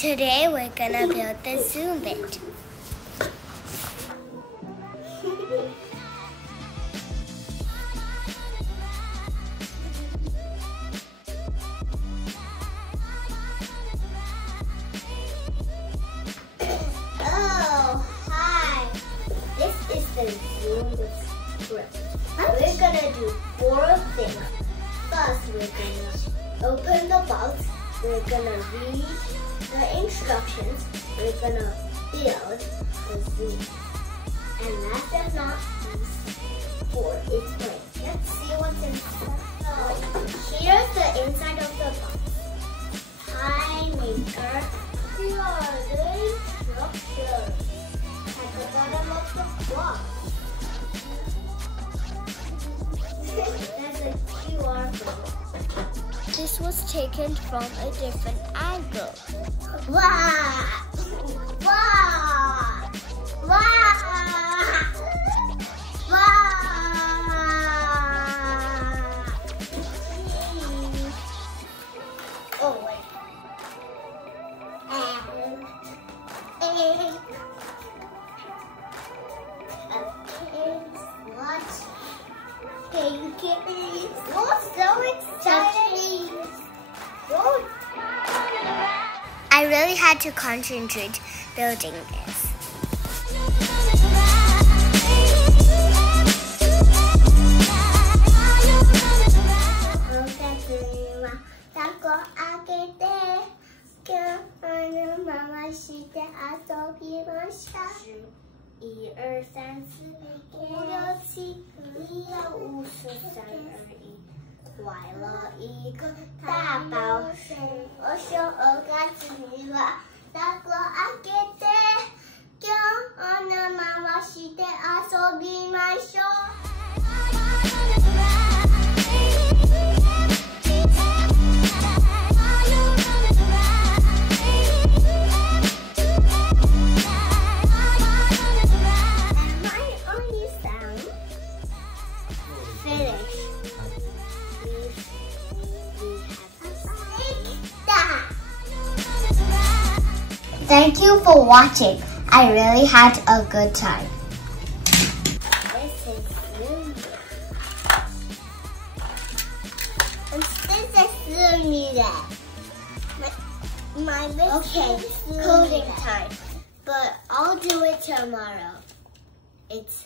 Today we're gonna build the Zoom bit. Oh, hi. This is the Zoom script. We're gonna do 4 things. First, we're gonna open the box. We're gonna read the instructions. We're gonna build the Zoom. And last but not least, 4 is play. Let's see what's inside. Here's the inside of the box. Pie maker. Here are the instructions at the bottom of the box. That's a QR code. This was taken from a different angle. Wow! Wow! Wow! Wow! Oh wait. Oh, so exciting! I really had to concentrate building this. Thank you for watching. I really had a good time. This is Zoom. And this is Zoom music. Okay, coding time. But I'll do it tomorrow. It's